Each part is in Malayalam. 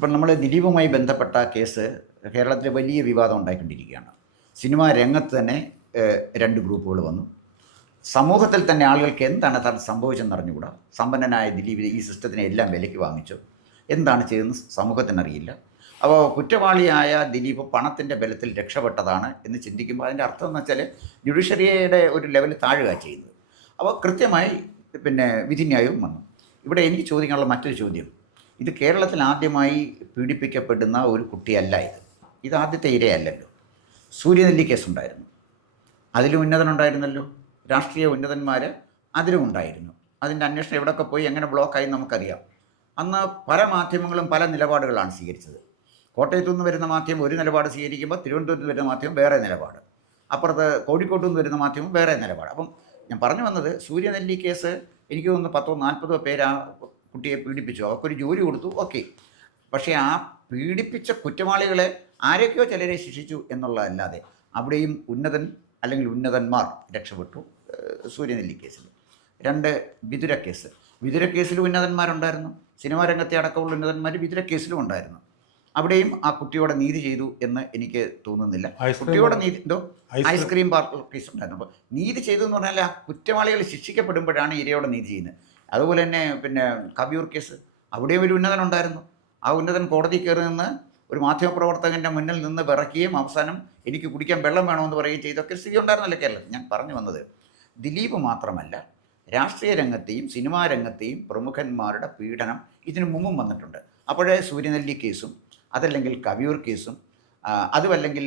ഇപ്പം നമ്മൾ ദിലീപുമായി ബന്ധപ്പെട്ട കേസ് കേരളത്തിൽ വലിയ വിവാദം ഉണ്ടായിക്കൊണ്ടിരിക്കുകയാണ്. സിനിമാ രംഗത്ത് തന്നെ രണ്ട് ഗ്രൂപ്പുകൾ വന്നു. സമൂഹത്തിൽ തന്നെ ആളുകൾക്ക് എന്താണ് താൻ സംഭവിച്ചെന്ന് അറിഞ്ഞുകൂടാ. സമ്പന്നനായ ദിലീപ് ഈ സിസ്റ്റത്തിനെ എല്ലാം വിലയ്ക്ക് വാങ്ങിച്ചു. എന്താണ് ചെയ്തതെന്ന് സമൂഹത്തിനറിയില്ല. അപ്പോൾ കുറ്റവാളിയായ ദിലീപ് പണത്തിൻ്റെ ബലത്തിൽ രക്ഷപ്പെട്ടതാണ് എന്ന് ചിന്തിക്കുമ്പോൾ അതിൻ്റെ അർത്ഥം എന്ന് വെച്ചാൽ ജുഡീഷ്യറിയുടെ ഒരു ലെവൽ താഴുക ചെയ്യുന്നത്. അപ്പോൾ കൃത്യമായി വിധിന്യായവും വന്നു. ഇവിടെ എനിക്ക് ചോദിക്കാനുള്ള മറ്റൊരു ചോദ്യം, ഇത് കേരളത്തിൽ ആദ്യമായി പീഡിപ്പിക്കപ്പെടുന്ന ഒരു കുട്ടിയല്ല ഇത് ആദ്യത്തെ ഇരയല്ലല്ലോ. സൂര്യനെല്ലി കേസുണ്ടായിരുന്നു, അതിലും ഉന്നതനുണ്ടായിരുന്നല്ലോ. രാഷ്ട്രീയ ഉന്നതന്മാർ അതിലും ഉണ്ടായിരുന്നു. അതിൻ്റെ അന്വേഷണം എവിടെയൊക്കെ പോയി എങ്ങനെ ബ്ലോക്കായി നമുക്കറിയാം. അന്ന് പല മാധ്യമങ്ങളും പല നിലപാടുകളാണ് സ്വീകരിച്ചത്. കോട്ടയത്തു നിന്ന് വരുന്ന മാധ്യമം ഒരു നിലപാട് സ്വീകരിക്കുമ്പോൾ തിരുവനന്തപുരത്ത് വരുന്ന മാധ്യമം വേറെ നിലപാട്, അപ്പുറത്ത് കോഴിക്കോട്ടു നിന്ന് വരുന്ന മാധ്യമം വേറെ നിലപാട്. അപ്പം ഞാൻ പറഞ്ഞു വന്നത്, സൂര്യനെല്ലി കേസ് എനിക്ക് തോന്നുന്നു 10-40 പേര് ആ കുട്ടിയെ പീഡിപ്പിച്ചു, അവർക്കൊരു ജോലി കൊടുത്തു, ഓക്കെ. പക്ഷേ ആ പീഡിപ്പിച്ച കുറ്റവാളികളെ ആരൊക്കെയോ ചിലരെ ശിക്ഷിച്ചു എന്നുള്ളതല്ലാതെ അവിടെയും ഉന്നതൻ അല്ലെങ്കിൽ ഉന്നതന്മാർ രക്ഷപ്പെട്ടു. സൂര്യനെല്ലി കേസിൽ. 2 വിതുര കേസ്. വിതുര കേസിലും ഉന്നതന്മാരുണ്ടായിരുന്നു. സിനിമാ രംഗത്തെ അടക്കമുള്ള ഉന്നതന്മാർ വിതുര കേസിലും ഉണ്ടായിരുന്നു. അവിടെയും ആ കുട്ടിയോടെ നീതി ചെയ്തു എന്ന് എനിക്ക് തോന്നുന്നില്ല. കുട്ടിയോടെ നീതി ഐസ്ക്രീം പാർലർ കേസ് ഉണ്ടായിരുന്നു. അപ്പോൾ നീതി ചെയ്തു എന്ന് പറഞ്ഞാൽ ആ കുറ്റവാളികൾ ശിക്ഷിക്കപ്പെടുമ്പോഴാണ് ഇരയോടെ നീതി ചെയ്യുന്നത്. അതുപോലെ തന്നെ കവിയൂർ കേസ്, അവിടെയും ഒരു ഉന്നതൻ ഉണ്ടായിരുന്നു. ആ ഉന്നതൻ കോടതി കയറി നിന്ന് ഒരു മാധ്യമപ്രവർത്തകൻ്റെ മുന്നിൽ നിന്ന് വിറക്കുകയും അവസാനം എനിക്ക് കുടിക്കാൻ വെള്ളം വേണമെന്ന് പറയുകയും ചെയ്തൊക്കെ സ്ഥിതി ഉണ്ടായിരുന്നല്ലോ കേരളത്തിൽ. ഞാൻ പറഞ്ഞു വന്നത്, ദിലീപ് മാത്രമല്ല, രാഷ്ട്രീയ രംഗത്തെയും സിനിമാ രംഗത്തെയും പ്രമുഖന്മാരുടെ പീഡനം ഇതിനു മുമ്പും വന്നിട്ടുണ്ട്. അപ്പോഴേ സൂര്യനെല്ലി കേസും അതല്ലെങ്കിൽ കവിയൂർ കേസും അതുമല്ലെങ്കിൽ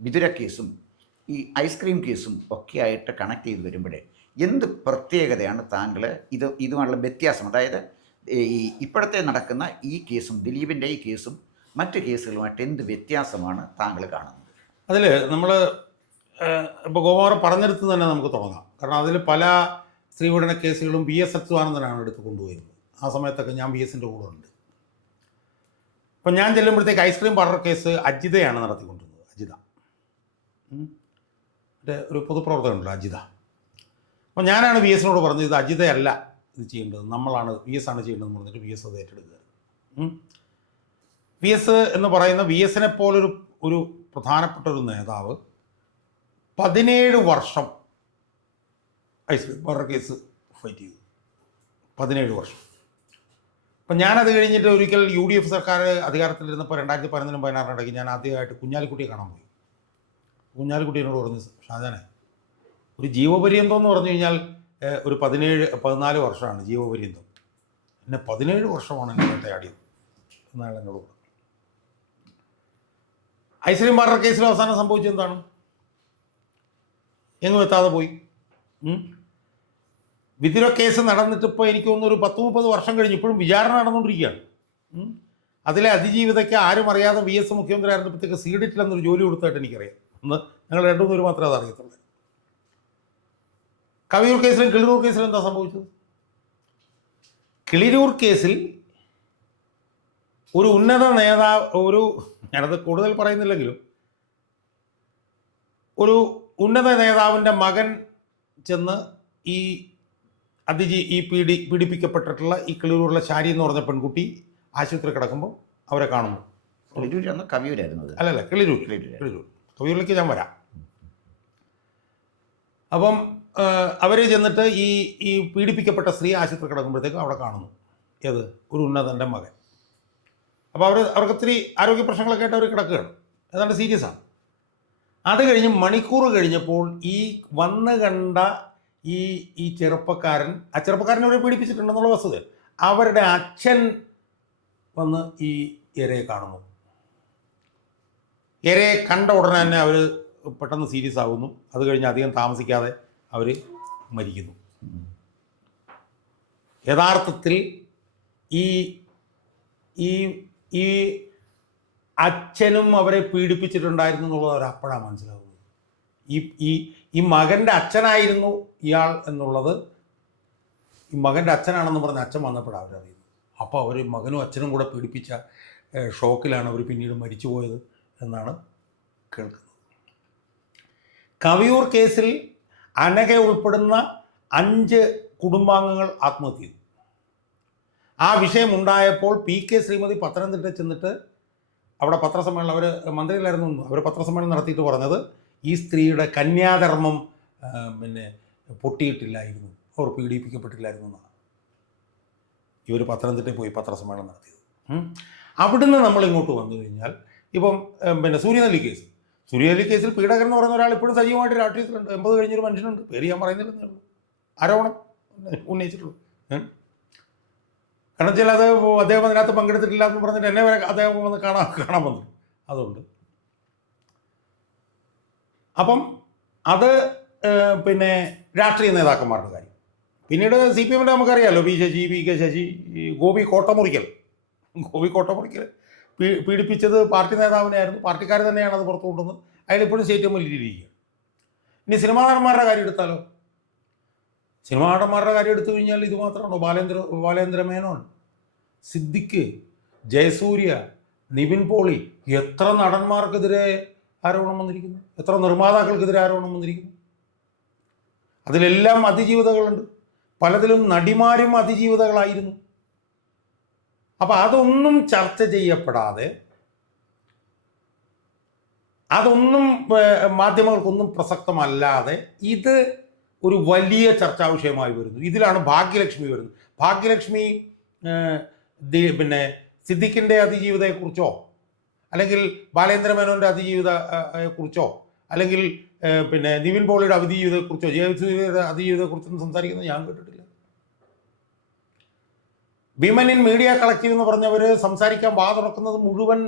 വിതുര കേസും ഈ ഐസ്ക്രീം കേസും ഒക്കെ ആയിട്ട് കണക്ട് ചെയ്ത് വരുമ്പോഴേ എന്ത് പ്രത്യേകതയാണ് താങ്കൾ ഇതുമായുള്ള വ്യത്യാസം, അതായത് ഈ ഇപ്പോഴത്തെ നടക്കുന്ന ഈ കേസും ദിലീപിൻ്റെ ഈ കേസും മറ്റ് കേസുകളുമായിട്ട് എന്ത് വ്യത്യാസമാണ് താങ്കൾ കാണുന്നത്? അതിൽ നമ്മൾ ഇപ്പോൾ ഗോപാലൻ പറഞ്ഞെടുത്ത് തന്നെ നമുക്ക് തുടങ്ങാം. കാരണം അതിൽ പല സ്ത്രീപീഡന കേസുകളും VS അച്യുതാനന്ദനാണ് എടുത്ത് കൊണ്ടുപോയിരുന്നത്. ആ സമയത്തൊക്കെ ഞാൻ VSൻ്റെ കൂടെ ഉണ്ട്. അപ്പം ഞാൻ ചെല്ലുമ്പോഴത്തേക്ക് ഐസ്ക്രീം പാർലർ കേസ് അജിതയാണ് നടത്തിക്കൊണ്ടിരുന്നത്. അജിത മറ്റേ ഒരു പൊതുപ്രവർത്തകനുണ്ടല്ലോ, അജിത. അപ്പോൾ ഞാനാണ് VSനോട് പറഞ്ഞത്, ഇത് അജിതയല്ല ഇത് ചെയ്യേണ്ടത്, നമ്മളാണ്, VS ആണ് ചെയ്യേണ്ടതെന്ന് പറഞ്ഞിട്ട് VS അത് ഏറ്റെടുക്കുക. VS എന്ന് പറയുന്ന VSനെ പോലൊരു ഒരു പ്രധാനപ്പെട്ട ഒരു നേതാവ് 17 വർഷം ഐസ്ക്രീം പാർലർ കേസ് ഫൈറ്റ് ചെയ്തു. 17 വർഷം. അപ്പം ഞാനത് കഴിഞ്ഞിട്ട് ഒരിക്കൽ UDF സർക്കാർ അധികാരത്തിലിരുന്നപ്പോൾ 2011-16 ഇടയ്ക്ക് ഞാൻ ആദ്യമായിട്ട് കുഞ്ഞാലിക്കുട്ടിയെ കാണാൻ പോയി. കുഞ്ഞാലിക്കുട്ടിയോട് പറഞ്ഞു, ഷാജാനെ, ഒരു ജീവപര്യന്തം എന്ന് പറഞ്ഞു കഴിഞ്ഞാൽ ഒരു 14 വർഷമാണ് ജീവപര്യന്തം, എന്നെ 17 വർഷമാണ് എന്നെ വേട്ടയാടിയത് എന്നാണ് എന്നോട് പറഞ്ഞത്. ഐസ്ക്രീം പാർലർ കേസിൽ അവസാനം സംഭവിച്ചത് എന്താണ്? എങ്ങും എത്താതെ പോയി. വിതുര കേസ് നടന്നിട്ട് ഇപ്പോൾ എനിക്ക് തോന്നുന്നു ഒരു 10-30 വർഷം കഴിഞ്ഞ് ഇപ്പോഴും വിചാരണ നടന്നുകൊണ്ടിരിക്കുകയാണ്. അതിലെ അതിജീവിതയ്ക്ക് ആരും അറിയാതെ VS മുഖ്യമന്ത്രി ആയിരുന്നപ്പോഴത്തേക്ക് സീഡിറ്റിൽ എന്നൊരു ജോലി കൊടുത്തായിട്ട് എനിക്കറിയാം. ഒന്ന് ഞങ്ങൾ 2-3 പേര് മാത്രമേ അത് അറിയത്തുള്ളൂ. കവിയൂർ കേസിലും കിളിരൂർ കേസിലും എന്താ സംഭവിച്ചത്? കിളിരൂർ കേസിൽ ഒരു ഉന്നത നേതാവ്, ഞാനത് കൂടുതൽ പറയുന്നില്ലെങ്കിലും, ഒരു ഉന്നത നേതാവിൻ്റെ മകൻ ചെന്ന് ഈ പീഡിപ്പിക്കപ്പെട്ടിട്ടുള്ള ഈ കിളിരൂരിലെ ശാരി എന്ന് പറഞ്ഞ പെൺകുട്ടി ആശുപത്രി കിടക്കുമ്പോൾ അവരെ കാണുന്നു. കവിയൂരായിരുന്നു? അല്ലല്ല, കിളിരൂർ. കവിയൂരിലേക്ക് ഞാൻ വരാം. അപ്പം അവർ ചെന്നിട്ട് ഈ പീഡിപ്പിക്കപ്പെട്ട സ്ത്രീ ആശുപത്രി കിടക്കുമ്പോഴത്തേക്കും അവിടെ കാണുന്നു ഏത് ഒരു ഉന്നതൻ്റെ മകൻ. അപ്പോൾ അവർക്ക് ഒത്തിരി ആരോഗ്യ പ്രശ്നങ്ങളൊക്കെ ആയിട്ട് അവർ കിടക്കുകയാണ്, ഏതാണ്ട് സീരിയസ് ആണ്. അത് കഴിഞ്ഞ് മണിക്കൂർ കഴിഞ്ഞപ്പോൾ ഈ വന്ന് കണ്ട ഈ ചെറുപ്പക്കാരനെ അവരെ പീഡിപ്പിച്ചിട്ടുണ്ടെന്നുള്ള വസ്തുത, അവരുടെ അച്ഛൻ വന്ന് ഈ ഇരയെ കാണുന്നു. ഇരയെ കണ്ട ഉടനെ തന്നെ അവർ പെട്ടെന്ന് സീരിയസ് ആകുന്നു. അത് കഴിഞ്ഞ് അധികം താമസിക്കാതെ അവർ മരിക്കുന്നു. യഥാർത്ഥത്തിൽ ഈ അച്ഛനും അവരെ പീഡിപ്പിച്ചിട്ടുണ്ടായിരുന്നു എന്നുള്ളത് അവർ അപ്പോഴാണ് മനസ്സിലാകുന്നത്. ഈ മകൻ്റെ അച്ഛനായിരുന്നു ഇയാൾ എന്നുള്ളത്, ഈ മകൻ്റെ അച്ഛനാണെന്ന് പറഞ്ഞ അച്ഛൻ വന്നപ്പോഴാണ് അവരറിയുന്നത്. അപ്പോൾ അവർ മകനും അച്ഛനും കൂടെ പീഡിപ്പിച്ച ഷോക്കിലാണ് അവർ പിന്നീട് മരിച്ചുപോയത് എന്നാണ് കേൾക്കുന്നത്. കവിയൂർ കേസിൽ അനഘ ഉൾപ്പെടുന്ന 5 കുടുംബാംഗങ്ങൾ ആത്മഹത്യ ചെയ്തു. ആ വിഷയം ഉണ്ടായപ്പോൾ PK ശ്രീമതി പത്തനംതിട്ട ചെന്നിട്ട് അവിടെ പത്രസമ്മേളനം, അവർ മന്ത്രിയിലായിരുന്നു, അവർ പത്രസമ്മേളനം നടത്തിയിട്ട് പറഞ്ഞത് ഈ സ്ത്രീയുടെ കന്യാധർമ്മം പിന്നെ പൊട്ടിയിട്ടില്ലായിരുന്നു, അവർ പീഡിപ്പിക്കപ്പെട്ടില്ലായിരുന്നു എന്നാണ് ഇവർ പത്തനംതിട്ടയിൽ പോയി പത്രസമ്മേളനം നടത്തിയത്. അവിടുന്ന് നമ്മൾ ഇങ്ങോട്ട് വന്നു കഴിഞ്ഞാൽ ഇപ്പം പിന്നെ സൂര്യനെല്ലി കേസിൽ പീഡകൻ എന്ന് പറയുന്ന ഒരാൾ ഇപ്പോഴും സജീവമായിട്ട് രാഷ്ട്രീയത്തിലുണ്ട്. 80 കഴിഞ്ഞൊരു മനുഷ്യനുണ്ട്, പേര് ഞാൻ പറയുന്നില്ലെന്നേ ഉള്ളൂ, ആരോപണം ഉന്നയിച്ചിട്ടുള്ളൂ. കാരണം വെച്ചാൽ അത് അദ്ദേഹം അതിനകത്ത് പങ്കെടുത്തിട്ടില്ല എന്ന് പറഞ്ഞിട്ട് എന്നെ വരെ അദ്ദേഹം വന്ന് കാണാൻ വന്നു. അതുകൊണ്ട് അപ്പം അത് പിന്നെ രാഷ്ട്രീയ നേതാക്കന്മാരുടെ കാര്യം. പിന്നീട് CPM നമുക്കറിയാമല്ലോ, PK ശശി, ഗോപി കോട്ടമുറിക്കൽ പീഡിപ്പിച്ചത് പാർട്ടി നേതാവിനെയായിരുന്നു. പാർട്ടിക്കാർ തന്നെയാണ് അത് പുറത്തു കൊണ്ടുവന്നത്. അതിലിപ്പോഴും സ്റ്റേറ്റ് മുന്നിലിരിക്കുക. ഇനി സിനിമാ നടന്മാരുടെ കാര്യം എടുത്താലോ? സിനിമാ നടന്മാരുടെ കാര്യം എടുത്തു കഴിഞ്ഞാൽ ഇത് മാത്രമാണോ? ബാലേന്ദ്ര മേനോൻ, സിദ്ദിഖ്, ജയസൂര്യ, നിവിൻ പോളി, എത്ര നടന്മാർക്കെതിരെ ആരോപണം വന്നിരിക്കുന്നു, എത്ര നിർമ്മാതാക്കൾക്കെതിരെ ആരോപണം വന്നിരിക്കുന്നു. അതിലെല്ലാം അതിജീവിതകളുണ്ട്. പലതിലും നടിമാരും അതിജീവിതകളായിരുന്നു. അപ്പം അതൊന്നും ചർച്ച ചെയ്യപ്പെടാതെ, അതൊന്നും മാധ്യമങ്ങൾക്കൊന്നും പ്രസക്തമല്ലാതെ ഇത് ഒരു വലിയ ചർച്ചാ വിഷയമായി വരുന്നു. ഇതിലാണ് ഭാഗ്യലക്ഷ്മി വരുന്നത്. ഭാഗ്യലക്ഷ്മി പിന്നെ സിദ്ദിഖിൻ്റെ അതിജീവിതയെക്കുറിച്ചോ അല്ലെങ്കിൽ ബാലേന്ദ്ര മേനോൻ്റെ അതിജീവിതയെക്കുറിച്ചോ അല്ലെങ്കിൽ പിന്നെ നിവിൻ പോളിയുടെ അതിജീവിതയെക്കുറിച്ചോ ജയസൂര്യയുടെ അതിജീവിതയെക്കുറിച്ചൊന്നും സംസാരിക്കുന്നത് ഞാൻ കേട്ടിട്ടില്ല. വിമൻ ഇൻ മീഡിയ കളക്റ്റീവ് എന്ന് പറഞ്ഞവർ സംസാരിക്കാൻ വാ തുറക്കുന്നത് മുഴുവൻ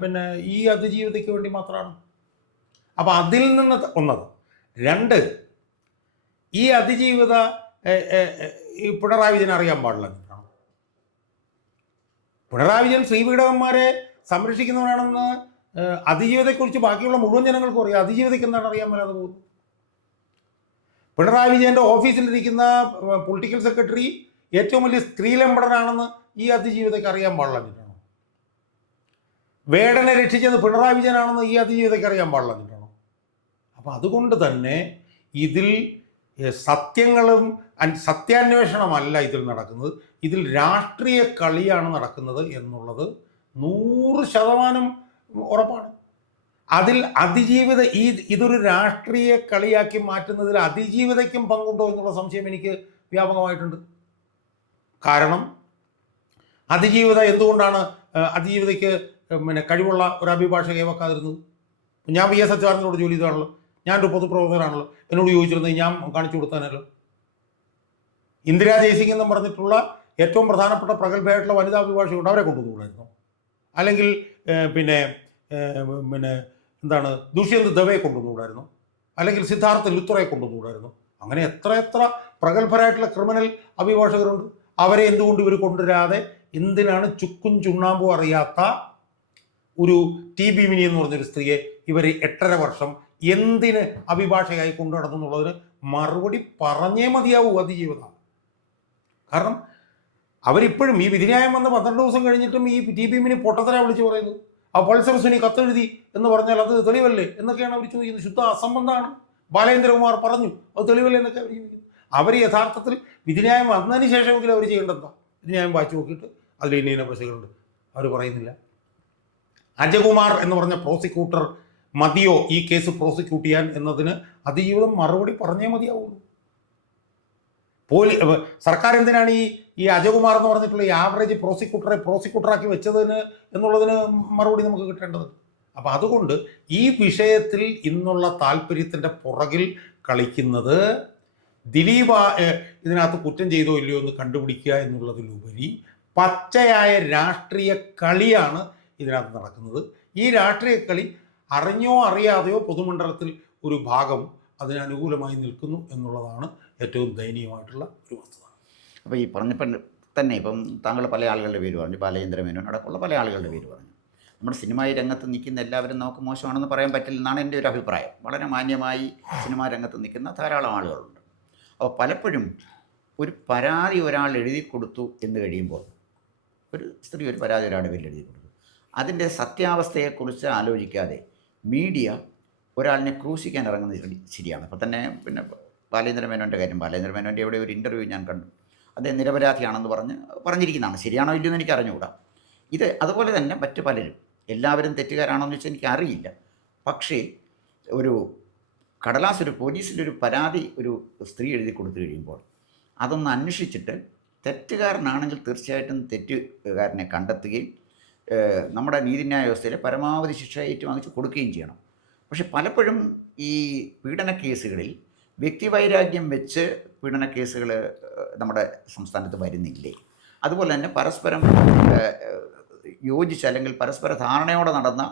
പിന്നെ ഈ അതിജീവിതയ്ക്ക് വേണ്ടി മാത്രമാണ്. അപ്പം അതിൽ നിന്ന് ഒന്നത്. 2, ഈ അതിജീവിത ഈ പിണറായി വിജയൻ അറിയാൻ പാടില്ല എന്നിട്ടാണ്. പിണറായി വിജയൻ ശ്രീപീഠകന്മാരെ സംരക്ഷിക്കുന്നവരാണെന്ന് അതിജീവിതയെക്കുറിച്ച് ബാക്കിയുള്ള മുഴുവൻ ജനങ്ങൾക്കും അറിയാം. അതിജീവിതയ്ക്ക് എന്താണ് അറിയാൻ മേലാതെ പോകുന്നത്? പിണറായി വിജയൻ്റെ ഓഫീസിലിരിക്കുന്ന പൊളിറ്റിക്കൽ സെക്രട്ടറി ഏറ്റവും വലിയ സ്ത്രീലമ്പടനാണെന്ന് ഈ അതിജീവിതയ്ക്ക് അറിയാൻ പാടില്ല. വേടനെ രക്ഷിച്ചത് പിണറായി വിജയനാണെന്ന് ഈ അതിജീവിതയ്ക്ക് അറിയാൻ പാടില്ല. അപ്പം അതുകൊണ്ട് തന്നെ ഇതിൽ സത്യങ്ങളും സത്യാന്വേഷണമല്ല ഇതിൽ നടക്കുന്നത്, ഇതിൽ രാഷ്ട്രീയ കളിയാണ് നടക്കുന്നത് എന്നുള്ളത് 100% ഉറപ്പാണ്. അതിൽ ഇതൊരു രാഷ്ട്രീയ കളിയാക്കി മാറ്റുന്നതിൽ അതിജീവിതയ്ക്കും പങ്കുണ്ടോ എന്നുള്ള സംശയം എനിക്ക് വ്യാപകമായിട്ടുണ്ട്. കാരണം അതിജീവിത എന്തുകൊണ്ടാണ് അതിജീവിതയ്ക്ക് പിന്നെ കഴിവുള്ള ഒരു അഭിഭാഷകയെ വെക്കാതിരുന്നത്? ഞാൻ VS അച്യുതാനന്ദനോട് ജോലി ചെയ്തതാണല്ലോ, ഞാനൊരു പൊതുപ്രവർത്തകനാണല്ലോ, എന്നോട് ചോദിച്ചിരുന്നത് ഞാൻ കാണിച്ചു കൊടുത്താനല്ലോ. ഇന്ദിരാ ജയ്സിംഗ് എന്നും പറഞ്ഞിട്ടുള്ള ഏറ്റവും പ്രധാനപ്പെട്ട പ്രഗത്ഭയായിട്ടുള്ള വനിതാ അഭിഭാഷകരുണ്ട്, അവരെ കൊണ്ടുവന്നുകൂടായിരുന്നു? അല്ലെങ്കിൽ പിന്നെ എന്താണ് ദുഷ്യന്ത് ദവയെ കൊണ്ടുവന്നുകൂടായിരുന്നു? അല്ലെങ്കിൽ സിദ്ധാർത്ഥ ലുത്രയെ കൊണ്ടുവന്നുകൂടായിരുന്നു? അങ്ങനെ എത്ര പ്രഗത്ഭരായിട്ടുള്ള ക്രിമിനൽ അഭിഭാഷകരുണ്ട്. അവരെ എന്തുകൊണ്ട് ഇവർ കൊണ്ടുവരാതെ എന്തിനാണ് ചുക്കും ചുണ്ണാമ്പും അറിയാത്ത ഒരു TB മിനി എന്ന് പറഞ്ഞൊരു സ്ത്രീയെ ഇവർ 8.5 വർഷം എന്തിന് അഭിഭാഷകയായി കൊണ്ടു നടന്നു എന്നുള്ളതിന് മറുപടി പറഞ്ഞേ മതിയാവൂ അതിജീവിത. കാരണം അവരിപ്പോഴും ഈ വിധിന്യായം വന്ന് 12 ദിവസം കഴിഞ്ഞിട്ടും ഈ TB മിനി പൊട്ടത്തരാ വിളിച്ച് പറയുന്നത്. ആ പൾസർ സുനി കത്തെഴുതി എന്ന് പറഞ്ഞാൽ അത് തെളിവല്ലേ എന്നൊക്കെയാണ് അവർ ചോദിക്കുന്നത്. ശുദ്ധ അസംബന്ധമാണ്. ബാലേന്ദ്രകുമാർ പറഞ്ഞു അത് തെളിവല്ലേ എന്നൊക്കെ അവർ ചോദിക്കുന്നു. അവർ യഥാർത്ഥത്തിൽ വിധിന്യായം വന്നതിന് ശേഷമെങ്കിലും അവർ ചെയ്യേണ്ടതാ. വിധിന്യായം വായിച്ചു നോക്കിയിട്ട് അതിൽ ഇന്ന പ്രശ്നങ്ങളുണ്ട് അവർ പറയുന്നില്ല. അജകുമാർ എന്ന് പറഞ്ഞ പ്രോസിക്യൂട്ടർ മതിയോ ഈ കേസ് പ്രോസിക്യൂട്ട് ചെയ്യാൻ എന്നതിന് അതിജീവിതം മറുപടി പറഞ്ഞേ മതിയാവുള്ളൂ. സർക്കാർ എന്തിനാണ് ഈ അജകുമാർ എന്ന് പറഞ്ഞിട്ടുള്ള ഈ ആവറേജ് പ്രോസിക്യൂട്ടറാക്കി വെച്ചതിന് എന്നുള്ളതിന് മറുപടി നമുക്ക് കിട്ടേണ്ടത്. അപ്പം അതുകൊണ്ട് ഈ വിഷയത്തിൽ ഇന്നുള്ള താല്പര്യത്തിൻ്റെ പുറകിൽ കളിക്കുന്നത് ദിലീപ് ഇതിനകത്ത് കുറ്റം ചെയ്തോ ഇല്ലയോ എന്ന് കണ്ടുപിടിക്കുക എന്നുള്ളതിലുപരി പച്ചയായ രാഷ്ട്രീയ കളിയാണ് ഇതിനകത്ത് നടക്കുന്നത്. ഈ രാഷ്ട്രീയ കളി അറിഞ്ഞോ അറിയാതെയോ പൊതുമണ്ഡലത്തിൽ ഒരു ഭാഗം അതിന് അനുകൂലമായി നിൽക്കുന്നു എന്നുള്ളതാണ് ഏറ്റവും ദയനീയമായിട്ടുള്ള ഒരു വസ്തുത. അപ്പോൾ ഈ പറഞ്ഞപ്പോൾ തന്നെ ഇപ്പം താങ്കൾ പല ആളുകളുടെ പേര് പറഞ്ഞു, ബാലേന്ദ്ര മേനോൻ അടക്കമുള്ള പല ആളുകളുടെ പേര് പറഞ്ഞു. നമ്മുടെ സിനിമാ രംഗത്ത് നിൽക്കുന്ന എല്ലാവരും നമുക്ക് മോശമാണെന്ന് പറയാൻ പറ്റില്ലെന്നാണ് എൻ്റെ ഒരു അഭിപ്രായം. വളരെ മാന്യമായി സിനിമാ രംഗത്ത് നിൽക്കുന്ന ധാരാളം ആളുകളുണ്ട്. അപ്പോൾ പലപ്പോഴും ഒരു പരാതി ഒരാൾ എഴുതി കൊടുത്തു എന്ന് കഴിയുമ്പോൾ, ഒരു സ്ത്രീ ഒരു പരാതി ഒരാളുടെ പേരിൽ എഴുതി കൊടുത്തു, അതിൻ്റെ സത്യാവസ്ഥയെക്കുറിച്ച് ആലോചിക്കാതെ മീഡിയ ഒരാളിനെ ക്രൂശിക്കാൻ ഇറങ്ങുന്നത് ശരിയാണ്. അപ്പോൾ തന്നെ പിന്നെ ബാലേന്ദ്ര മേനോൻ്റെ കാര്യം, ബാലേന്ദ്ര മേനോൻ്റെ എവിടെ ഒരു ഇൻ്റർവ്യൂ ഞാൻ കണ്ടു. അദ്ദേഹം നിരപരാധിയാണെന്ന് പറഞ്ഞിരിക്കുന്നതാണ്. ശരിയാണോ ഇല്ലയോ എന്ന് എനിക്ക് അറിഞ്ഞുകൂടാ. ഇത് അതുപോലെ തന്നെ മറ്റ് പലരും, എല്ലാവരും തെറ്റുകാരാണോ എന്ന് വെച്ചാൽ എനിക്കറിയില്ല. പക്ഷേ ഒരു ഒരു പോലീസിലൊരു പരാതി ഒരു സ്ത്രീ എഴുതി കൊടുത്തു കഴിയുമ്പോൾ അതൊന്ന് അന്വേഷിച്ചിട്ട് തെറ്റുകാരനാണെങ്കിൽ തീർച്ചയായിട്ടും തെറ്റുകാരനെ കണ്ടെത്തുകയും നമ്മുടെ നീതിന്യായ വ്യവസ്ഥയിലെ പരമാവധി ശിക്ഷ ഏറ്റുവാങ്ങിച്ച് കൊടുക്കുകയും ചെയ്യണം. പക്ഷെ പലപ്പോഴും ഈ പീഡന കേസുകളിൽ വ്യക്തിവൈരാഗ്യം വെച്ച് പീഡന കേസുകൾ നമ്മുടെ സംസ്ഥാനത്ത് വരുന്നില്ലേ? അതുപോലെ തന്നെ പരസ്പരം യോജിച്ച് അല്ലെങ്കിൽ പരസ്പര ധാരണയോടെ നടന്ന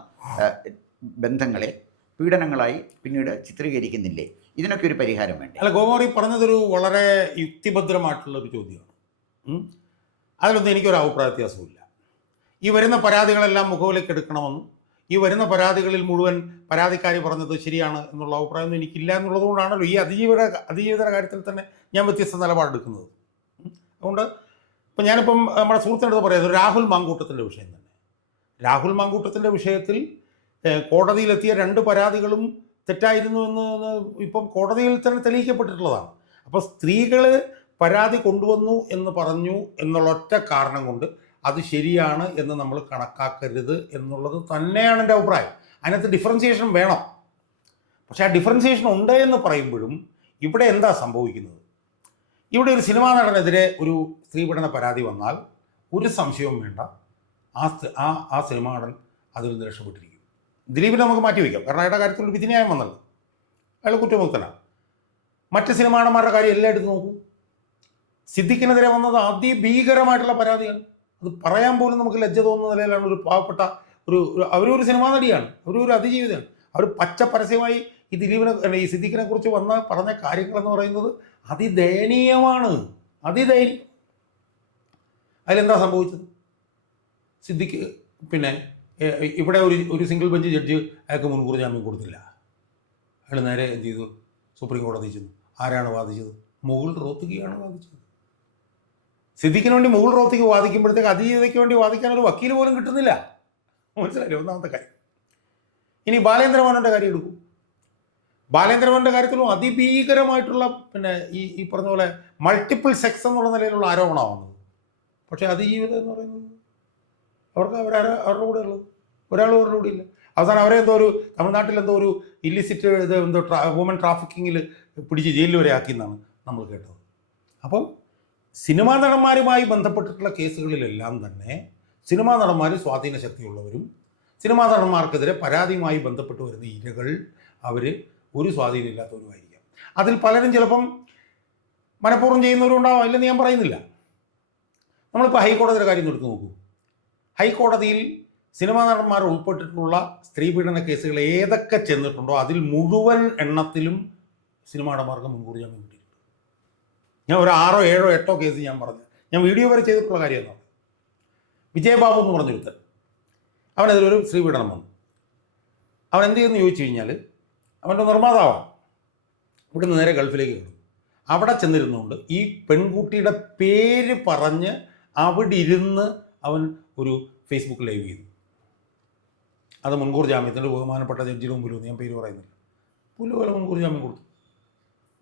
ബന്ധങ്ങളെ പീഡനങ്ങളായി പിന്നീട് ചിത്രീകരിക്കുന്നില്ലേ? ഇതിനൊക്കെ ഒരു പരിഹാരം വേണ്ടേ? അല്ല, ഗോമാറി പറഞ്ഞതൊരു വളരെ യുക്തിഭദ്രമായിട്ടുള്ളൊരു ചോദ്യമാണ്. അതിലൊന്നും എനിക്കൊരു അഭിപ്രായ വ്യത്യാസമില്ല. ഈ വരുന്ന പരാതികളെല്ലാം മുഖവിലേക്ക് എടുക്കണമെന്നും ഈ വരുന്ന പരാതികളിൽ മുഴുവൻ പരാതിക്കാരി പറഞ്ഞത് ശരിയാണ് എന്നുള്ള അഭിപ്രായമൊന്നും എനിക്കില്ല എന്നുള്ളതുകൊണ്ടാണല്ലോ ഈ അതിജീവിതയുടെ കാര്യത്തിൽ തന്നെ ഞാൻ വ്യത്യസ്ത നിലപാടെടുക്കുന്നത്. അതുകൊണ്ട് ഇപ്പം ഞാനിപ്പം നമ്മുടെ സുഹൃത്തിനടുത്ത് പറയുന്നത് രാഹുൽ മാങ്കൂട്ടത്തിൻ്റെ വിഷയം തന്നെ. രാഹുൽ മാങ്കൂട്ടത്തിൻ്റെ വിഷയത്തിൽ കോടതിയിലെത്തിയ 2 പരാതികളും തെറ്റായിരുന്നു എന്ന് ഇപ്പം കോടതിയിൽ തന്നെ തെളിയിക്കപ്പെട്ടിട്ടുള്ളതാണ്. അപ്പോൾ സ്ത്രീകൾ പരാതി കൊണ്ടുവന്നു എന്ന് പറഞ്ഞു എന്നുള്ള ഒറ്റ കാരണം കൊണ്ട് അത് ശരിയാണ് എന്ന് നമ്മൾ കണക്കാക്കരുത് എന്നുള്ളത് തന്നെയാണ് എൻ്റെ അഭിപ്രായം. അതിനകത്ത് ഡിഫറൻസിയേഷൻ വേണം. പക്ഷേ ആ ഡിഫറൻസിയേഷൻ ഉണ്ട് എന്ന് പറയുമ്പോഴും ഇവിടെ എന്താ സംഭവിക്കുന്നത്? ഇവിടെ ഒരു സിനിമാ നടനെതിരെ ഒരു സ്ത്രീപീഡന പരാതി വന്നാൽ ഒരു സംശയവും വേണ്ട, ആ സിനിമാ നടൻ അതിൽ നിന്ന് രക്ഷപ്പെട്ടിരിക്കും. ദിലീപിനെ നമുക്ക് മാറ്റി വയ്ക്കാം, കാരണം അയാളുടെ കാര്യത്തിൽ ഒരു വിധിന്യായം വന്നല്ലോ, അയാൾ കുറ്റമുക്തനാണ്. മറ്റ് സിനിമാ നടന്മാരുടെ കാര്യം എല്ലാം എടുത്ത് നോക്കൂ. സിദ്ദിഖിനെതിരെ വന്നത് അതിഭീകരമായിട്ടുള്ള പരാതിയാണ്. അത് പറയാൻ പോലും നമുക്ക് ലജ്ജ തോന്നുന്ന നിലയിലാണ് ഒരു പാവപ്പെട്ട അവരൊരു സിനിമാ നടിയാണ്, അവരൊരു അതിജീവിതമാണ്. അവർ പച്ച പരസ്യമായി ഈ സിദ്ദിഖിനെ കുറിച്ച് പറഞ്ഞ കാര്യങ്ങളെന്ന് പറയുന്നത് അതിദയനീയമാണ്. അതിലെന്താ സംഭവിച്ചത്? സിദ്ദിഖ് പിന്നെ ഇവിടെ ഒരു സിംഗിൾ ബെഞ്ച് ജഡ്ജി അയാൾക്ക് മുൻകൂർ ജാമ്യം കൊടുത്തില്ല. അയാൾ നേരെ എന്ത് ചെയ്തു? സുപ്രീം കോടതി ചെന്നു. ആരാണ് വാദിച്ചത്? മുകുൾ റോത്തഗിയാണ് വാദിച്ചത്. സിദ്ദിഖിന് വേണ്ടി മുകുൾ റോത്തഗി വാദിക്കുമ്പോഴത്തേക്ക് അതിജീവിതയ്ക്ക് വേണ്ടി വാദിക്കാൻ ഒരു വക്കീൽ പോലും കിട്ടുന്നില്ല. മനസ്സിലായില്ലേ? ഒന്നാമത്തെ കാര്യം. ഇനി ബാലേന്ദ്രമേനോൻ്റെ കാര്യം എടുക്കും. ബാലേന്ദ്രമേനോൻ്റെ കാര്യത്തിലും അതിഭീകരമായിട്ടുള്ള പിന്നെ ഈ പറഞ്ഞ പോലെ മൾട്ടിപ്പിൾ സെക്സ് എന്നുള്ള നിലയിലുള്ള ആരോപണമാണ് വന്നത്. പക്ഷേ അതിജീവിതം എന്ന് പറയുന്നത് അവരുടെ കൂടെ ഉള്ളത് ഒരാളും അവരുടെ കൂടെ ഇല്ല. അവസാനം അവരെ തമിഴ്നാട്ടിൽ ഒരു ഇല്ലിസിറ്റ് വുമൻ ട്രാഫിക്കിങ്ങിൽ പിടിച്ച് ജയിലിൽ വരെ ആക്കിയെന്നാണ് നമ്മൾ കേട്ടത്. അപ്പം സിനിമാ നടന്മാരുമായി ബന്ധപ്പെട്ടിട്ടുള്ള കേസുകളിലെല്ലാം തന്നെ സിനിമാ നടന്മാർ സ്വാധീന ശക്തിയുള്ളവരും സിനിമാ നടന്മാർക്കെതിരെ പരാതിയുമായി ബന്ധപ്പെട്ട് വരുന്ന ഇരകൾ അവർ ഒരു സ്വാധീനമില്ലാത്തവരുമായിരിക്കാം. അതിൽ പലരും ചിലപ്പം മനഃപൂർവ്വം ചെയ്യുന്നവരും ഉണ്ടാവാം, ഇല്ലെന്ന് ഞാൻ പറയുന്നില്ല. നമ്മളിപ്പോൾ ഹൈക്കോടതിയുടെ കാര്യം എടുത്ത് നോക്കൂ. ഹൈക്കോടതിയിൽ സിനിമാ നടന്മാർ ഉൾപ്പെട്ടിട്ടുള്ള സ്ത്രീപീഡന കേസുകൾ ഏതൊക്കെ ചെന്നിട്ടുണ്ടോ അതിൽ മുഴുവൻ എണ്ണത്തിലും സിനിമാ നടന്മാർക്ക് മുൻകൂർ ജാമ്യം കിട്ടിയിട്ടുണ്ട്. ഞാൻ ഒരു 6, 7, 8 കേസ് ഞാൻ വീഡിയോ വരെ ചെയ്തിട്ടുള്ള കാര്യമെന്നാണ്. വിജയബാബു എന്ന് പറഞ്ഞൊരുത്തൻ, അവനെതിരൊരു സ്ത്രീപീഡനം വന്നു. അവൻ എന്ത് ചെയ്യുമെന്ന് ചോദിച്ചു കഴിഞ്ഞാൽ അവൻ്റെ നിർമ്മാതാവാണ്. ഇവിടുന്ന് നേരെ ഗൾഫിലേക്ക് കിട്ടും. അവിടെ ചെന്നിരുന്നുകൊണ്ട് ഈ പെൺകുട്ടിയുടെ പേര് പറഞ്ഞ് അവിടെ ഇരുന്ന് അവൻ ഒരു ഫേസ്ബുക്ക് ലൈവ് ചെയ്തു. അത് മുൻകൂർ ജാമ്യത്തിൻ്റെ ബഹുമാനപ്പെട്ട ജഡ്ജിയുടെ മുമ്പിൽ ഞാൻ പേര് പറയുന്നില്ല. പുല്ലുപോലെ മുൻകൂർ ജാമ്യം കൊടുത്തു.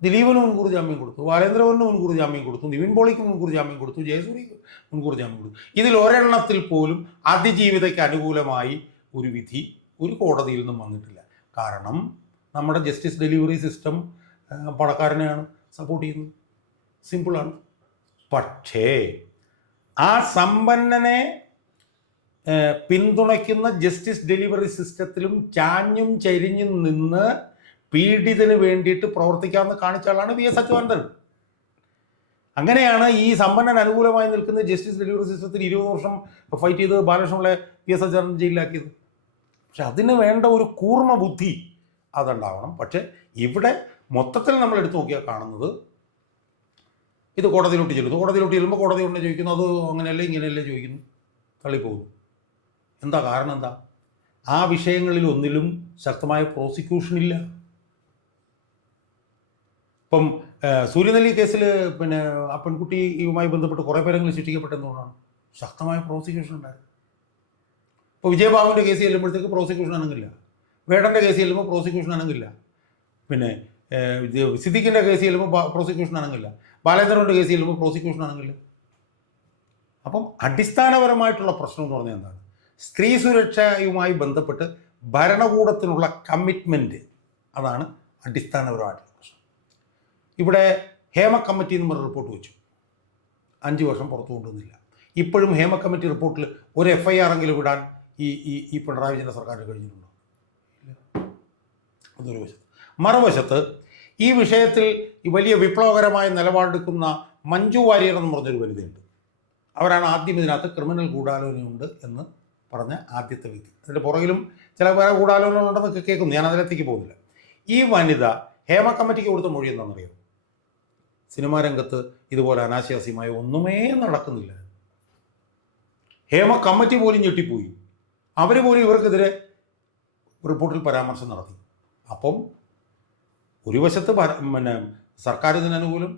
ദിലീപിന് മുൻകൂർ ജാമ്യം കൊടുത്തു, ബാലേന്ദ്രവന് മുൻകൂർ ജാമ്യം കൊടുത്തു, നിവിൻ പോളിക്ക് മുൻകൂർ ജാമ്യം കൊടുത്തു, ജയസൂര്യക്ക് മുൻകൂർ ജാമ്യം കൊടുത്തു. ഇതിൽ ഒരെണ്ണത്തിൽ പോലും അതിജീവിതയ്ക്ക് അനുകൂലമായി ഒരു വിധി ഒരു കോടതിയിൽ നിന്നും വന്നിട്ടില്ല. കാരണം നമ്മുടെ ജസ്റ്റിസ് ഡെലിവറി സിസ്റ്റം പണക്കാരനെയാണ് സപ്പോർട്ട് ചെയ്യുന്നത്. സിമ്പിളാണ്. പക്ഷേ ആ സമ്പന്നനെ പിന്തുണയ്ക്കുന്ന ജസ്റ്റിസ് ഡെലിവറി സിസ്റ്റത്തിലും ചാഞ്ഞും ചരിഞ്ഞും നിന്ന് പീഡിതന് വേണ്ടിയിട്ട് പ്രവർത്തിക്കാമെന്ന് കാണിച്ച ആളാണ് വി എസ് അച്യുതാനന്ദൻ. അങ്ങനെയാണ് ഈ സമ്പന്നൻ അനുകൂലമായി നിൽക്കുന്ന ജസ്റ്റിസ് ഡെലിവറി സിസ്റ്റത്തിൽ 20 വർഷം ഫൈറ്റ് ചെയ്ത് ബാലകൃഷ്ണപിള്ളയെ വി എസ് അച്യുതാനന്ദൻ ജയിലിലാക്കിയത്. പക്ഷെ അതിന് വേണ്ട ഒരു കൂർമ്മ ബുദ്ധി അതുണ്ടാവണം. പക്ഷെ ഇവിടെ മൊത്തത്തിൽ നമ്മൾ എടുത്തു നോക്കിയാൽ കാണുന്നത് ഇത് കോടതിയിലോട്ട് ചെല്ലുന്നു. കോടതിയിലോട്ട് ചെല്ലുമ്പോൾ കോടതി ഉടനെ ചോദിക്കുന്നു, അത് അങ്ങനെയല്ലേ ഇങ്ങനെയല്ലേ ചോദിക്കുന്നു, തള്ളിപ്പോകുന്നു. എന്താ കാരണം? എന്താ? ആ വിഷയങ്ങളിൽ ഒന്നിലും ശക്തമായ പ്രോസിക്യൂഷൻ ഇല്ല. ഇപ്പം സൂര്യനെല്ലി കേസിൽ പിന്നെ ആ പെൺകുട്ടിയുമായി ബന്ധപ്പെട്ട് കുറേ പേരെങ്കിലും ശിക്ഷിക്കപ്പെട്ടെന്നുള്ളതാണ്. ശക്തമായ പ്രോസിക്യൂഷൻ ഉണ്ടായിരുന്നു. ഇപ്പോൾ വിജയബാബുവിൻ്റെ കേസ് ചെല്ലുമ്പോഴത്തേക്ക് പ്രോസിക്യൂഷൻ അനങ്ങില്ല. വേടൻ്റെ കേസ് ചെല്ലുമ്പോൾ പ്രോസിക്യൂഷൻ അനങ്ങില്ല. പിന്നെ സിദ്ദിഖിൻ്റെ കേസ് ചെല്ലുമ്പോൾ പ്രോസിക്യൂഷൻ അനങ്ങില്ല. ബാലേന്ദ്രൻ്റെ കേസ് ചെല്ലുമ്പോൾ പ്രോസിക്യൂഷൻ ആണെങ്കിൽ. അപ്പം അടിസ്ഥാനപരമായിട്ടുള്ള പ്രശ്നം എന്ന് പറഞ്ഞാൽ എന്താണ്? സ്ത്രീ സുരക്ഷയുമായി ബന്ധപ്പെട്ട് ഭരണകൂടത്തിനുള്ള കമ്മിറ്റ്മെൻറ്റ്, അതാണ് അടിസ്ഥാനപരമായിട്ടുള്ള പ്രശ്നം. ഇവിടെ ഹേമ കമ്മിറ്റി എന്ന് പറഞ്ഞ റിപ്പോർട്ട് വെച്ചു, 5 വർഷം പുറത്തു കൊണ്ടുവന്നില്ല. ഇപ്പോഴും ഹേമ കമ്മിറ്റി റിപ്പോർട്ടിൽ ഒരു FIR എങ്കിലും വിടാൻ ഈ പിണറായി വിജയൻ്റെ സർക്കാരിന് കഴിഞ്ഞിട്ടുണ്ടോ? ഇല്ല. അതൊരു വശത്ത്. മറുവശത്ത് ഈ വിഷയത്തിൽ വലിയ വിപ്ലവകരമായ നിലപാടെടുക്കുന്ന മഞ്ജു വാര്യർ എന്ന് പറഞ്ഞൊരു വനിതയുണ്ട്. അവരാണ് ആദ്യം ഇതിനകത്ത് ക്രിമിനൽ ഗൂഢാലോചനയുണ്ട് എന്ന് പറഞ്ഞ ആദ്യത്തെ വ്യക്തി. അതിൻ്റെ പുറകിലും ചില വേറെ ഗൂഢാലോചനകളുണ്ടെന്നൊക്കെ കേൾക്കുന്നു, ഞാൻ അതിലേക്ക് പോകുന്നില്ല. ഈ വനിത ഹേമ കമ്മിറ്റിക്ക് കൊടുത്ത മൊഴി എന്താണെന്നറിയാം? സിനിമാ രംഗത്ത് ഇതുപോലെ അനാശാസ്യമായ ഒന്നുമേ നടക്കുന്നില്ല. ഹേമ കമ്മിറ്റി പോലും ഞെട്ടിപ്പോയി. അവർ പോലും ഇവർക്കെതിരെ റിപ്പോർട്ടിൽ പരാമർശം നടത്തി. അപ്പം ഒരു വശത്ത് സർക്കാർ ഇതിനനുകൂലം,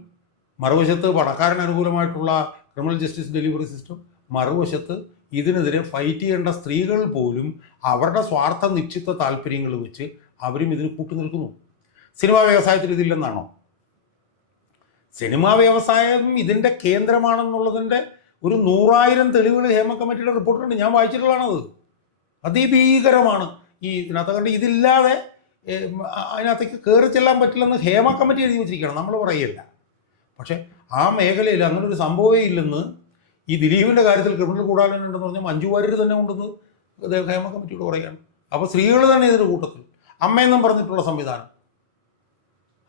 മറുവശത്ത് പണക്കാരന് അനുകൂലമായിട്ടുള്ള ക്രിമിനൽ ജസ്റ്റിസ് ഡെലിവറി സിസ്റ്റം, മറുവശത്ത് ഇതിനെതിരെ ഫൈറ്റ് ചെയ്യേണ്ട സ്ത്രീകൾ പോലും അവരുടെ സ്വാർത്ഥ നിശ്ചിത താല്പര്യങ്ങൾ വെച്ച് അവരും ഇതിന് കൂട്ടുനിൽക്കുന്നു. സിനിമാ വ്യവസായത്തിൽ ഇതില്ലെന്നാണോ? സിനിമാ വ്യവസായം ഇതിൻ്റെ കേന്ദ്രമാണെന്നുള്ളതിൻ്റെ ഒരു 100,000 തെളിവുകൾ ഹേമ കമ്മിറ്റിയുടെ റിപ്പോർട്ടിലുണ്ട്. ഞാൻ വായിച്ചിട്ടുള്ളതാണത്. അതിഭീകരമാണ് ഈ ഇതിനകത്ത്. കണ്ട് ഇതില്ലാതെ അതിനകത്തേക്ക് കയറി ചെല്ലാൻ പറ്റില്ലെന്ന് ഹേമ കമ്മിറ്റി എഴുതി വെച്ചിരിക്കുകയാണ്, നമ്മൾ പറയില്ല. പക്ഷേ ആ മേഖലയിൽ അങ്ങനെ ഒരു സംഭവമേ ഇല്ലെന്ന് ഈ ദിലീപിൻ്റെ കാര്യത്തിൽ ക്രിമിനൽ ഗൂഢാലോചന ഉണ്ടെന്ന് പറഞ്ഞാൽ മഞ്ജു വാര്യർ തന്നെ ഉണ്ടെന്ന് ഹേമ കമ്മിറ്റിയോട് പറയുകയാണ്. അപ്പോൾ സ്ത്രീകൾ തന്നെ ഇതിൻ്റെ കൂട്ടത്തിൽ അമ്മയെന്നും പറഞ്ഞിട്ടുള്ള സംവിധാനം,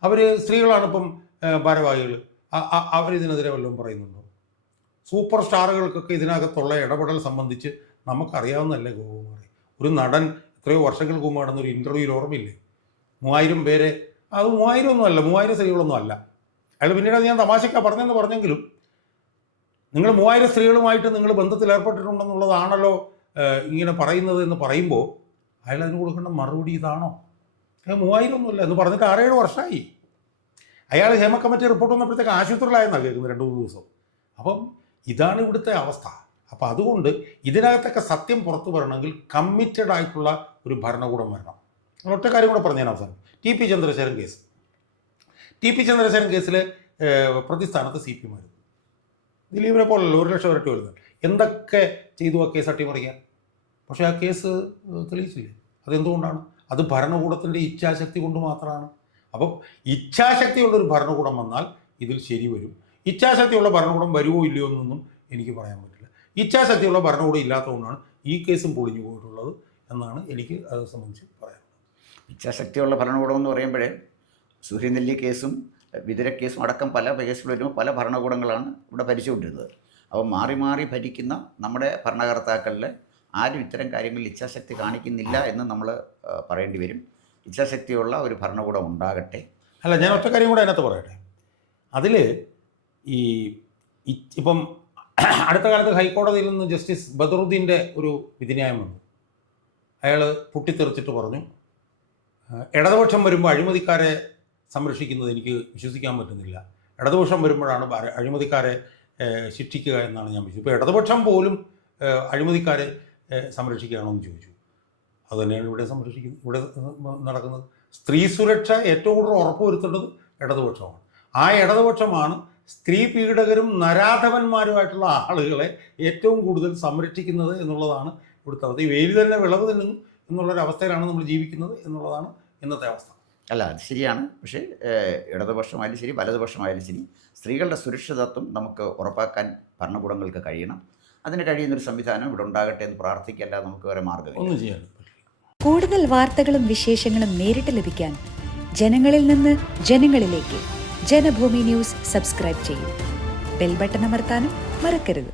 അവർ സ്ത്രീകളാണ് ഇപ്പം ഭാരവാഹികൾ. അവരിതിനെതിരെ വല്ലതും പറയുന്നുണ്ടോ? സൂപ്പർ സ്റ്റാറുകൾക്കൊക്കെ ഇതിനകത്തുള്ള ഇടപെടൽ സംബന്ധിച്ച് നമുക്കറിയാവുന്നതല്ലേ ഗോകുമാറി? ഒരു നടൻ എത്രയോ വർഷങ്ങൾക്ക് മുമ്പ് നടന്നൊരു ഇൻ്റർവ്യൂവിൽ ഓർമ്മയില്ലേ, 3000 പേരെ, അത് 3000 ഒന്നും അല്ല, 3000 സ്ത്രീകളൊന്നും അല്ല. അയാൾ പിന്നീട് അത് ഞാൻ തമാശക്കാണ് പറഞ്ഞെങ്കിലും നിങ്ങൾ 3000 സ്ത്രീകളുമായിട്ട് നിങ്ങൾ ബന്ധത്തിൽ ഏർപ്പെട്ടിട്ടുണ്ടെന്നുള്ളതാണല്ലോ ഇങ്ങനെ പറയുന്നത് എന്ന് പറയുമ്പോൾ അയാൾ അതിന് കൊടുക്കേണ്ട മറുപടി ഇതാണോ? 3000 ഒന്നുമില്ല എന്ന് പറഞ്ഞിട്ട് 6-7 വർഷമായി. അയാൾ ഹേമ കമ്മിറ്റി റിപ്പോർട്ട് വന്നപ്പോഴത്തേക്ക് ആശുപത്രിയിലായെന്നാണ് കേൾക്കുന്നത് 2-3 ദിവസം. അപ്പം ഇതാണ് ഇവിടുത്തെ അവസ്ഥ. അപ്പം അതുകൊണ്ട് ഇതിനകത്തൊക്കെ സത്യം പുറത്തു വരണമെങ്കിൽ കമ്മിറ്റഡ് ആയിട്ടുള്ള ഒരു ഭരണകൂടം വരണം. ഒറ്റ കാര്യം കൂടെ പറഞ്ഞു ഞാൻ അവസാനം. ടി പി ചന്ദ്രശേഖരൻ കേസിൽ പ്രതിസ്ഥാനത്ത് CPM ആയിരുന്നു. ദിലീപിനെ പോലല്ലോ 1 ലക്ഷം ഇരട്ടി വരുന്നത്. എന്തൊക്കെ ചെയ്തു ആ കേസ് അട്ടിമറിക്കാൻ? പക്ഷേ ആ കേസ് തെളിയിച്ചില്ലേ? അതെന്തുകൊണ്ടാണ്? അത് ഭരണകൂടത്തിൻ്റെ ഇച്ഛാശക്തി കൊണ്ട് മാത്രമാണ്. അപ്പം ഇച്ഛാശക്തിയുള്ളൊരു ഭരണകൂടം വന്നാൽ ഇതിൽ ശരി വരും. ഇച്ഛാശക്തിയുള്ള ഭരണകൂടം വരുമോ ഇല്ലയോ എന്നൊന്നും എനിക്ക് പറയാൻ പറ്റില്ല. ഇച്ഛാശക്തിയുള്ള ഭരണകൂടം ഇല്ലാത്തതുകൊണ്ടാണ് ഈ കേസും പൊളിഞ്ഞു പോയിട്ടുള്ളത് എന്നാണ് എനിക്ക് അത് സംബന്ധിച്ച് പറയാനുള്ളത്. ഇച്ഛാശക്തിയുള്ള ഭരണകൂടം എന്ന് പറയുമ്പോഴേ സൂര്യനെല്ലി കേസും വിതുര കേസും അടക്കം പല കേസുകൾ വരുമ്പോൾ പല ഭരണകൂടങ്ങളാണ് ഇവിടെ ഭരിച്ചുകൊണ്ടിരുന്നത്. അപ്പോൾ മാറി മാറി ഭരിക്കുന്ന നമ്മുടെ ഭരണകർത്താക്കളിൽ ആരും ഇത്തരം കാര്യങ്ങളിൽ ഇച്ഛാശക്തി കാണിക്കുന്നില്ല എന്ന് നമ്മൾ പറയേണ്ടി വരും. ഇച്ഛാശക്തിയുള്ള ഒരു ഭരണകൂടം ഉണ്ടാകട്ടെ. അല്ല, ഞാൻ ഒറ്റ കാര്യം കൂടെ അതിനകത്ത് പറയട്ടെ. അതിൽ ഇപ്പം അടുത്ത കാലത്ത് ഹൈക്കോടതിയിൽ നിന്ന് ജസ്റ്റിസ് ബദറുദ്ദീൻ്റെ ഒരു വിധിന്യായം വന്നു. അയാൾ പൊട്ടിത്തെറിച്ചിട്ട് പറഞ്ഞു, ഇടതുപക്ഷം വരുമ്പോൾ അഴിമതിക്കാരെ സംരക്ഷിക്കുന്നത് എനിക്ക് വിശ്വസിക്കാൻ പറ്റുന്നില്ല, ഇടതുപക്ഷം വരുമ്പോഴാണ് അഴിമതിക്കാരെ ശിക്ഷിക്കുക എന്നാണ് ഞാൻ വിശ്വസിച്ചത്. ഇപ്പോൾ ഇടതുപക്ഷം പോലും അഴിമതിക്കാരെ സംരക്ഷിക്കുകയാണോ എന്ന് ചോദിച്ചു. അതുതന്നെയാണ് ഇവിടെ നടക്കുന്നത്. സ്ത്രീ സുരക്ഷ ഏറ്റവും കൂടുതൽ ഉറപ്പുവരുത്തേണ്ടത് ഇടതുപക്ഷമാണ്. ആ ഇടതുപക്ഷമാണ് സ്ത്രീ പീഡകരും നരാധവന്മാരുമായിട്ടുള്ള ആളുകളെ ഏറ്റവും കൂടുതൽ സംരക്ഷിക്കുന്നത് എന്നുള്ളതാണ് ഇവിടുത്തെ അവസ്ഥ. ഈ വെയിൽ തന്നെ വിളവ് തന്നുന്നു എന്നുള്ളൊരവസ്ഥയിലാണ് നമ്മൾ ജീവിക്കുന്നത് എന്നുള്ളതാണ് ഇന്നത്തെ അവസ്ഥ. അല്ല, അത് ശരിയാണ്. പക്ഷേ ഇടതുപക്ഷമായാലും ശരി വലതുപക്ഷമായാലും ശരി സ്ത്രീകളുടെ സുരക്ഷിതത്വം നമുക്ക് ഉറപ്പാക്കാൻ ഭരണകൂടങ്ങൾക്ക് കഴിയണം. അതിന് കഴിയുന്നൊരു സംവിധാനം ഇവിടെ ഉണ്ടാകട്ടെ എന്ന് പ്രാർത്ഥിക്കല്ലാതെ നമുക്ക് വേറെ മാർഗ്ഗമില്ല. ഒന്നും ചെയ്യാൻ കൂടുതൽ വാർത്തകളും വിശേഷങ്ങളും നേരിട്ട് ലഭിക്കാൻ ജനങ്ങളിൽ നിന്ന് ജനങ്ങളിലേക്ക് ജനഭൂമി ന്യൂസ് സബ്സ്ക്രൈബ് ചെയ്യൂ. ബെൽ ബട്ടൺ അമർത്താനും മറക്കരുത്.